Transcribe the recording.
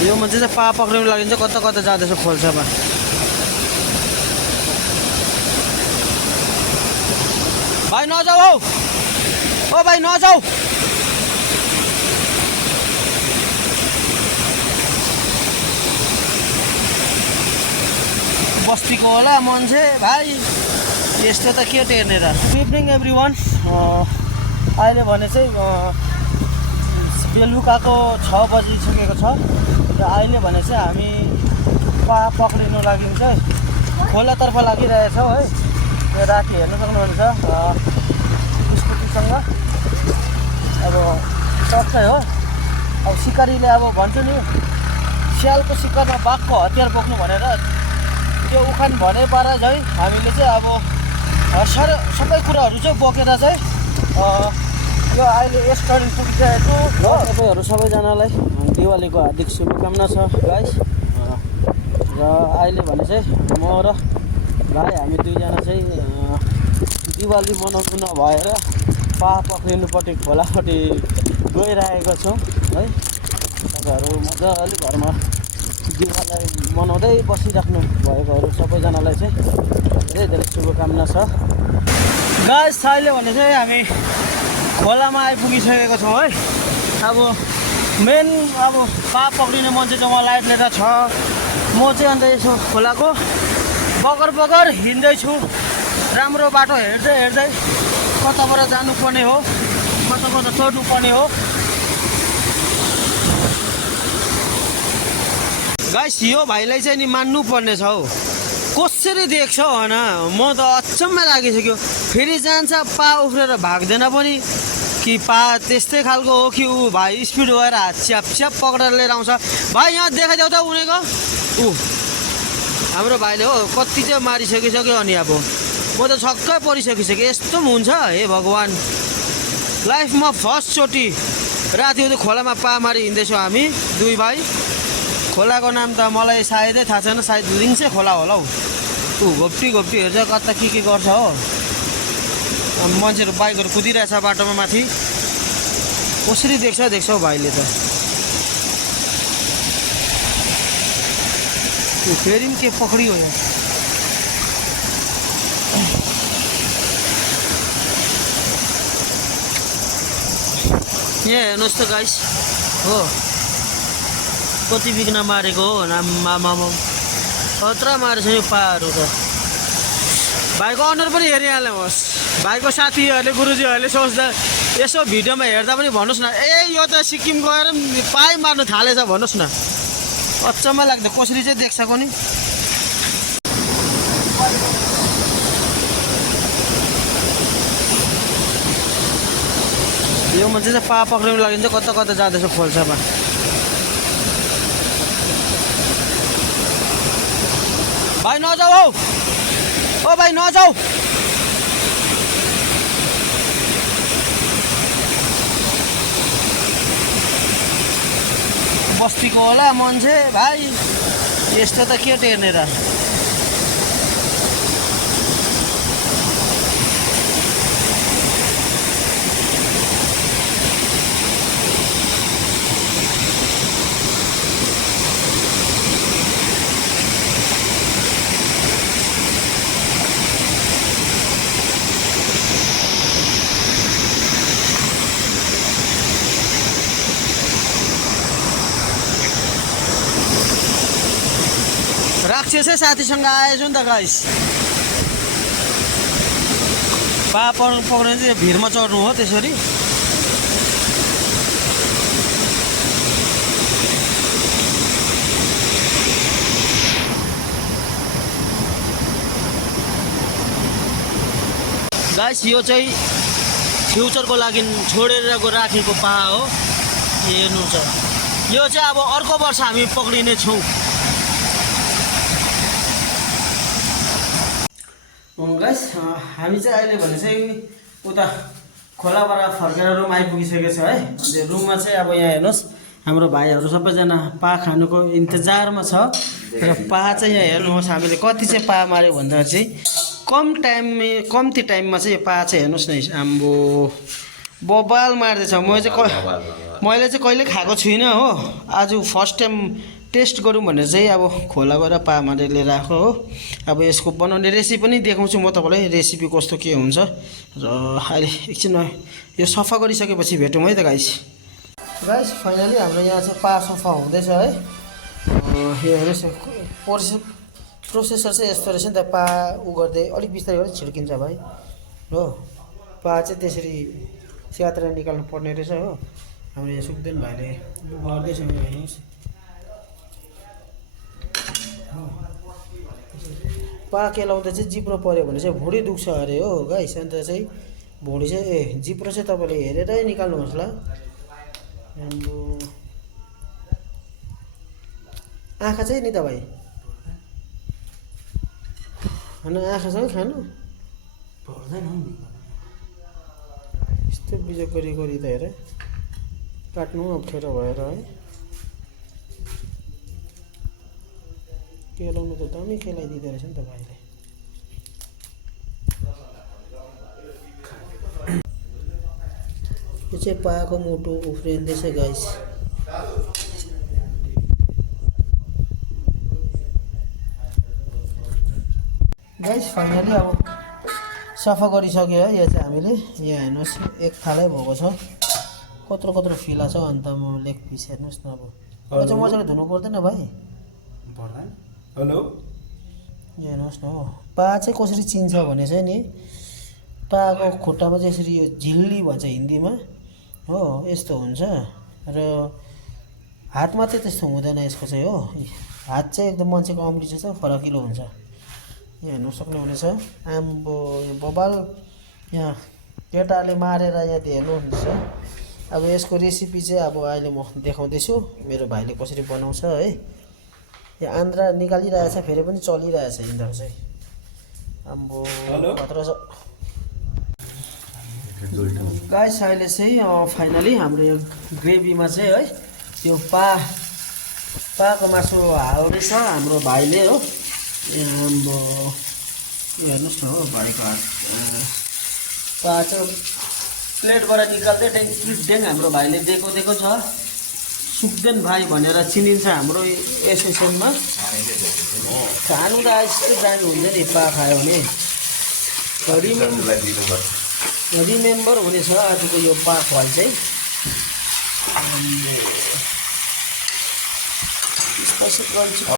यो मान्छे चाहिँ पा पक्रिनु लागि चाहिँ कता कता जाँदैछ खोल्सामा। भाइ नजाऊ हौ, ओ भाइ नजाऊ। बस्तीको होला मान्छे भाइ, यस्तो त के टेर्ने र। Good evening every one. अहिले भने चाहिँ बेलुकाको 6 बजिसकेको छ र अहिले भने चाहिँ हामी पा पक्रिनु लागि चाहिँ खोलातर्फ लागिरहेछौँ है। यो राति हेर्नु सक्नुहुन्छ स्कुटीसँग अब टक्कै हो। अब सिकारीले अब भन्छु नि, स्यालको शिकारमा बाघको हतियार बोक्नु भनेर त्यो उखान भने पारा चाहिँ हामीले चाहिँ अब सबै कुराहरू चाहिँ बोकेर चाहिँ यो अहिले यस टर्निङ पुगिसकेको छु। तपाईँहरू सबैजनालाई दिवालीको हार्दिक शुभकामना छ गाइस। र अहिले भने चाहिँ म र भाइ हामी दुईजना चाहिँ दिवाली मनाउनु नभएर पा पक्रिनुपट्टि खोलापट्टि गइरहेको छौँ है। तपाईँहरू मजाले घरमा दिवाली मनाउँदै बसिराख्नु भएकोहरू सबैजनालाई चाहिँ धेरै धेरै शुभकामना छ गाइस। अहिले भने चाहिँ हामी खोलामा आइपुगिसकेको छौँ है। अब मेन अब पा पक्रिने मान्छे चाहिँ उहाँ लाइट लिएर छ। म चाहिँ अन्त यसो खोलाको बगर बगर हिँड्दैछु, राम्रो बाटो हेर्दै हेर्दै कताबाट जानुपर्ने हो, कता कता चढ्नुपर्ने हो। गाइस यो भाइलाई चाहिँ नि मान्नुपर्ने छ हौ, कसरी देख्छ होइन। म त अचम्मै लागिसक्यो। फेरि जान्छ पा उफ्रेर भाग्दैन पनि कि पा त्यस्तै खालको हो कि ऊ भाइ स्पिड भएर हात च्याप च्याप पक्रेर लिएर आउँछ। भाइ यहाँ देखाइदेऊ त उनीको ऊ हाम्रो भाइले हो कति चाहिँ मारिसकिसक्यो। अनि अब म त छक्कै परिसकिसकेँ। यस्तो पनि हुन्छ हे भगवान्। लाइफमा फर्स्टचोटि राति त्यो खोलामा पा मारी हिँड्दैछौँ हामी दुई भाइ। खोलाको नाम त मलाई सायदै थाहा छैन, सायद लिङ्से खोला होला हौ। ऊ घोप्टी घोप्टी हेर्छ कता के गर्छ हो। मान्छेहरू बाइकहरू कुदिरहेछ बाटोमा माथि। कसरी देख्छ हौ भाइले त। फेरि पनि के पक्रियो यहाँ। यहाँ हेर्नुहोस् त गाइस हो कति बिघ्न मारेको हो। आम्मामा खतरा मारेछ यो पाहरू त। भाइको अनुहार पनि हेरिहाल्नुहोस्। भाइको साथीहरूले गुरुजीहरूले सोच्दा यसो भिडियोमा हेर्दा पनि भन्नुहोस् न, ए यो त सिक्किम गएर पाइ मार्नु थालेछ भन्नुहोस् न। अचम्म लाग्छ कसरी चाहिँ देख्छ कोनी। यो मान्छे चाहिँ पा पक्रिनु लागि चाहिँ कता कता जाँदैछ खोल्सामा। भाइ नजाऊ हौ, ओ भाइ नजाऊ। बस्तीको होला मान्छे भाइ, यस्तो त के टेर्ने र। राक्षसै साथीसँग आएछु नि त गाइस। पा पक्रिनु चाहिँ भिरमा चढ्नु हो त्यसरी। गाइस यो चाहिँ फ्युचरको लागि छोडेर राखेको पा हो। हेर्नु छ यो चाहिँ अब अर्को वर्ष हामी पक्रिने छौँ। गाइस हामी चाहिँ अहिले भने चाहिँ उता खोलाबाट फर्केर रुम आइपुगिसकेको छ है। त्यो रुममा चाहिँ अब यहाँ हेर्नुहोस् हाम्रो भाइहरू सबैजना पा खानुको इन्तजारमा छ। र पा चाहिँ यहाँ हेर्नुहोस् हामीले कति चाहिँ पा माऱ्यो भन्दा चाहिँ कम्ती टाइममा चाहिँ यो पा चाहिँ हेर्नुहोस् न। आम्बो बबाल मार्दैछ। मैले चाहिँ कहिले खाएको छुइनँ हो, आज फर्स्ट टाइम टेस्ट गरौँ भनेर चाहिँ अब खोला गएर पा मारेर लिएर आएको हो। अब यसको बनाउने रेसिपी पनि देखाउँछु म तपाईँलाई, रेसिपी कस्तो के हुन्छ। र अहिले एकछिन यो सफा गरिसकेपछि भेटौँ है त गाइस। फाइनली हाम्रो यहाँ चाहिँ पा सफा हुँदैछ है। यो हेर्नुहोस् प्रोसेसर चाहिँ यस्तो रहेछ नि त, पा उ गर्दै अलिक बिस्तारै गरेर छिड्किन्छ भाइ हो। पा चाहिँ त्यसरी च्यातेर निकाल्नु पर्ने रहेछ हो। हाम्रो यहाँ सुक्दैन भाइले गर्दैछ हेर्नुहोस्। पा केलाउँदा चाहिँ जिब्रो पऱ्यो भने चाहिँ भुँडी दुख्छ अरे हो गाइस। अन्त चाहिँ भुँडी चाहिँ जिब्रो चाहिँ तपाईँले हेरेरै निकाल्नुहोस् ल। आँखा चाहिँ नि त भाइ होइन, आँखासँग खानु पर्दैन यस्तो बिजोग गरी त हेर काट्नु अप्ठ्यारो भएर है। केलाउनु त दामी केलाइदिँदो रहेछ नि त भाइले। यो चाहिँ पाको मुटु उफ्रिँदैछ गाइस। फाइनली अब सफा गरिसक्यो है। यो चाहिँ हामीले यहाँ हेर्नुहोस् एक थालै भएको छ, कत्रो कत्रो फिला छ। अन्त म लेग पिस हेर्नुहोस् न। अब यो चाहिँ मजाले धुनु पर्दैन भाइ। हेलो हेर्नुहोस् न हो, पा चाहिँ कसरी चिन्छ भने चाहिँ नि, पाको खुट्टामा चाहिँ यसरी यो झिल्ली भन्छ हिन्दीमा हो, यस्तो हुन्छ। र हातमा चाहिँ त्यस्तो हुँदैन यसको चाहिँ हो। हात चाहिँ एकदम मान्छेको अम्री जस्तो फरकिलो हुन्छ। यहाँ हेर्नु सक्नुहुनेछ आम्बो बबाल यहाँ केटाले मारेर यहाँ हेर्नुहुन्छ। अब यसको रेसिपी चाहिँ अब अहिले म देखाउँदैछु मेरो भाइले कसरी बनाउँछ है। यो आन्द्रा निकालिरहेछ, फेरि पनि चलिरहेछ यिनीहरू चाहिँ। आम्बो खतरा छ गाइस। अहिले चाहिँ फाइनली हाम्रो यो ग्रेभीमा चाहिँ है यो पाको मासु हाल्दैछ हाम्रो भाइले हो। आम्बो हेर्नुहोस् न हो भाइको हात। पा चाहिँ प्लेटबाट निकाल्दै ड्याङ हाम्रो भाइले दिएको छ। सुक्देन भाइ भनेर चिनिन्छ हाम्रो एसोसिएसनमा। खानु त यस्तो दामी हुन्छ नि पा खायो भने, रिमेम्बर हुनेछ आजको यो पा खुवाइ चाहिँ।